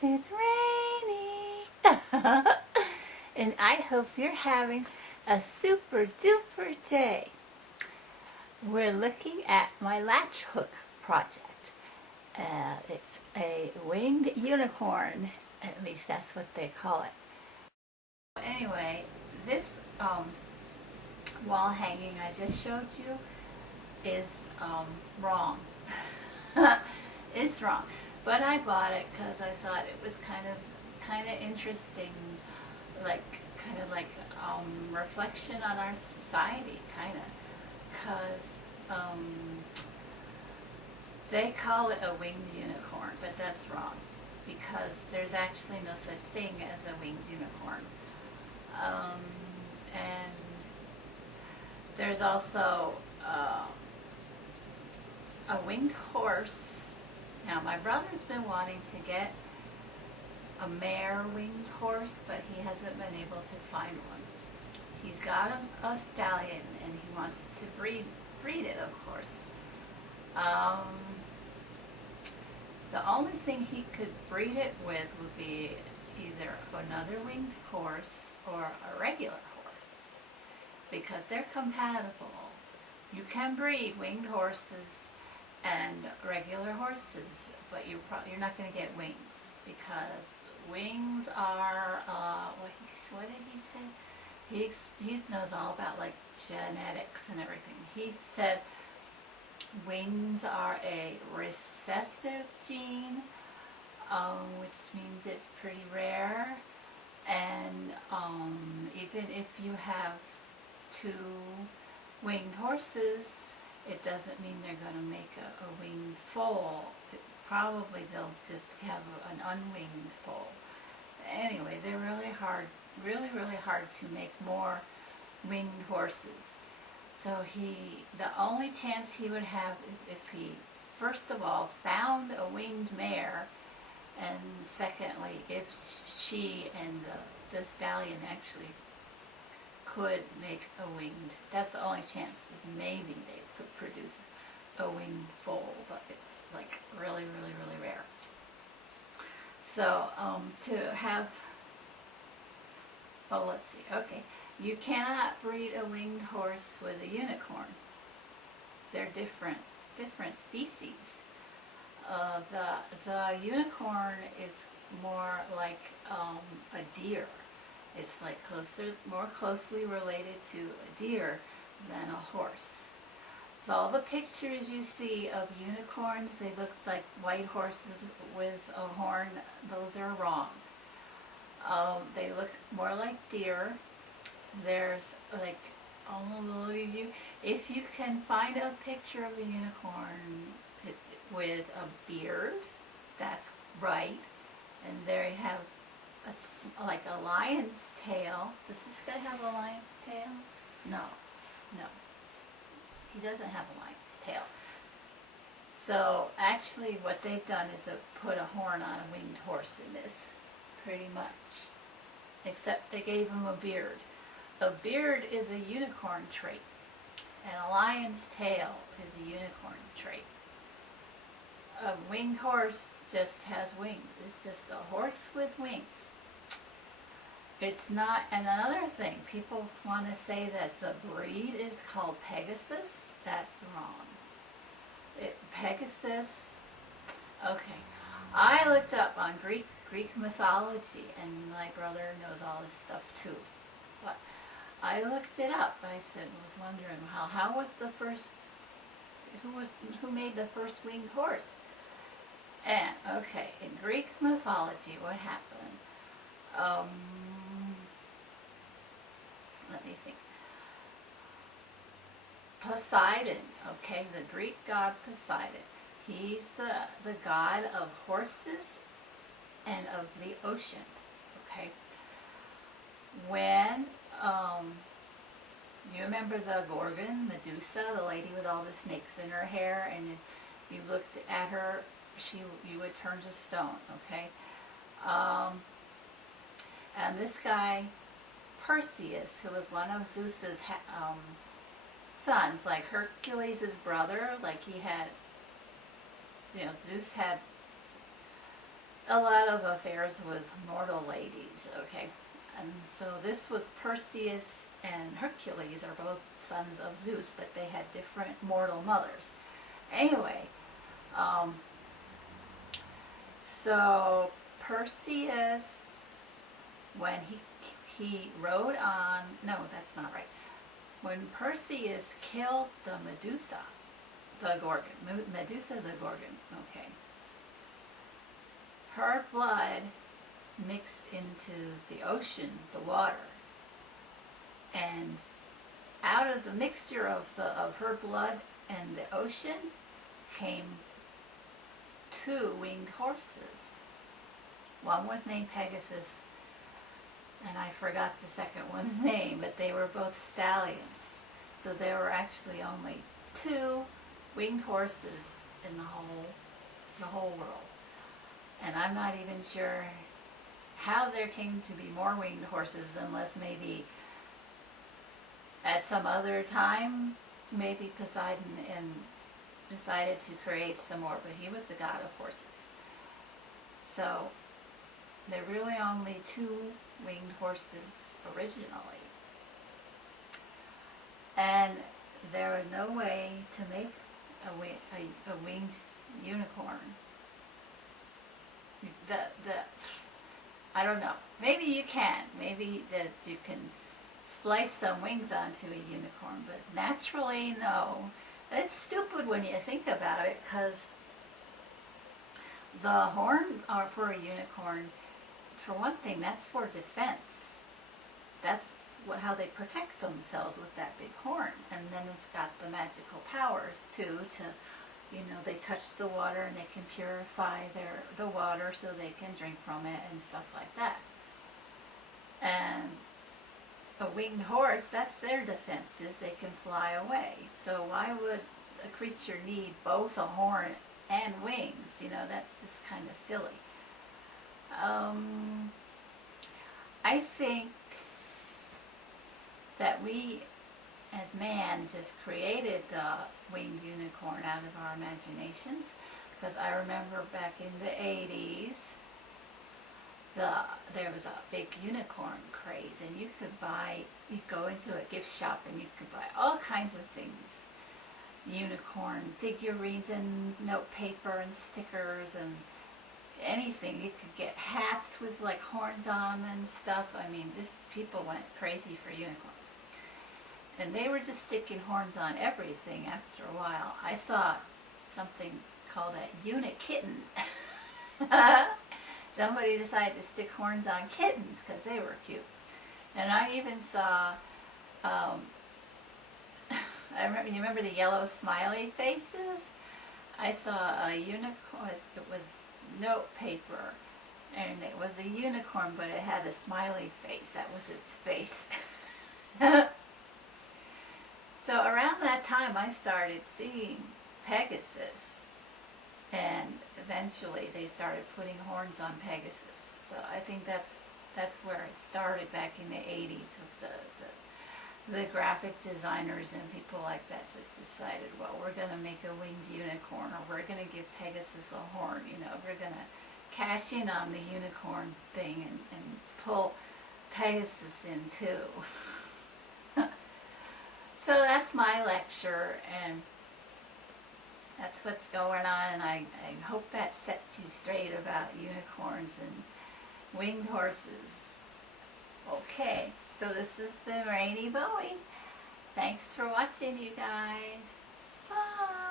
guess it's raining. And I hope you're having a super duper day. We're looking at my latch hook project. It's a winged unicorn, at least that's what they call it. Anyway, this wall hanging I just showed you is wrong. It's wrong, but I bought it because I thought it was kind of interesting, like kind of like reflection on our society, kind of, because they call it a winged unicorn, but that's wrong, because there's actually no such thing as a winged unicorn. And there's also a winged horse. Now, my brother's been wanting to get a mare winged horse, but he hasn't been able to find one. He's got a stallion, and he wants to breed it, of course. The only thing he could breed it with would be either another winged horse or a regular horse, because they're compatible. You can breed winged horses and regular horses, but you're not going to get wings, because wings are what did he say? He knows all about like genetics and everything. He said wings are a recessive gene, which means it's pretty rare, and even if you have two winged horses, it doesn't mean they're going to make a winged foal. Probably they'll just have an unwinged foal. Anyways, they're really hard to make more winged horses. So the only chance he would have is if he, first of all, found a winged mare, and secondly, if she and the stallion actually could make a winged. That's the only chance, is maybe they could produce a winged foal, but it's like really rare. So to have, let's see, okay, you cannot breed a winged horse with a unicorn. They're different species. The unicorn is more like a deer. It's like more closely related to a deer than a horse. All the pictures you see of unicorns, they look like white horses with a horn. Those are wrong. They look more like deer. There's like, if you can find a picture of a unicorn with a beard, that's right. And there you have like a lion's tail. Does this guy have a lion's tail? No. He doesn't have a lion's tail. So actually what they've done is to put a horn on a winged horse in this, pretty much. Except they gave him a beard. A beard is a unicorn trait, and a lion's tail is a unicorn trait. A winged horse just has wings. It's just a horse with wings. It's not, and another thing, people want to say that the breed is called Pegasus. That's wrong. Pegasus, okay. I looked up on Greek mythology, and my brother knows all this stuff too. But I looked it up. I was wondering how was the first, who made the first winged horse? And okay, in Greek mythology, what happened? Let me think. Poseidon, okay, the Greek god Poseidon. He's the god of horses and of the ocean, okay? When, you remember the Gorgon, Medusa, the lady with all the snakes in her hair, and you looked at her, you would turn to stone, okay? And this guy, Perseus, who was one of Zeus's sons, like Hercules' brother, like he had, Zeus had a lot of affairs with mortal ladies, okay? And so this was Perseus and Hercules are both sons of Zeus, but they had different mortal mothers. Anyway, so Perseus, when he rode on, no, that's not right. When Perseus killed the Medusa, the Gorgon, Medusa the Gorgon, okay, her blood mixed into the ocean, the water, and out of the mixture of her blood and the ocean came two winged horses. One was named Pegasus, and I forgot the second one's name, but they were both stallions. So there were actually only two winged horses in the whole world. And I'm not even sure how there came to be more winged horses, unless maybe at some other time, maybe Poseidon decided to create some more, but he was the god of horses. So there were really only two winged horses originally. And there was no way to make a winged unicorn. I don't know. Maybe you can. Maybe that you can splice some wings onto a unicorn, but naturally, no. It's stupid when you think about it, because the horn for a unicorn, for one thing, that's for defense. That's how they protect themselves, with that big horn. And then it's got the magical powers too, to, you know, they touch the water and they can purify the water so they can drink from it and stuff like that. And a winged horse, that's their defenses, they can fly away. So why would a creature need both a horn and wings? You know, that's just kind of silly. I think that we, as man, just created the winged unicorn out of our imaginations, because I remember back in the 80s, there was a big unicorn craze, and you go into a gift shop and you could buy all kinds of things. Unicorn figurines and note paper and stickers and anything. You could get hats with like horns on them and stuff. I mean, just people went crazy for unicorns. And they were just sticking horns on everything after a while. I saw something called a unikitten. Somebody decided to stick horns on kittens because they were cute. And I even saw, you remember the yellow smiley faces? I saw a unicorn, it was note paper, and it was a unicorn, but it had a smiley face. That was its face. So around that time I started seeing Pegasus, and eventually they started putting horns on Pegasus. So I think that's where it started back in the 80s, with the graphic designers and people like that just decided, well, we're going to make a winged unicorn, or we're going to give Pegasus a horn, you know, we're going to cash in on the unicorn thing and pull Pegasus in too. So that's my lecture, and that's what's going on, and I hope that sets you straight about unicorns and winged horses. Okay, so this has been Rainy Bowie. Thanks for watching, you guys. Bye.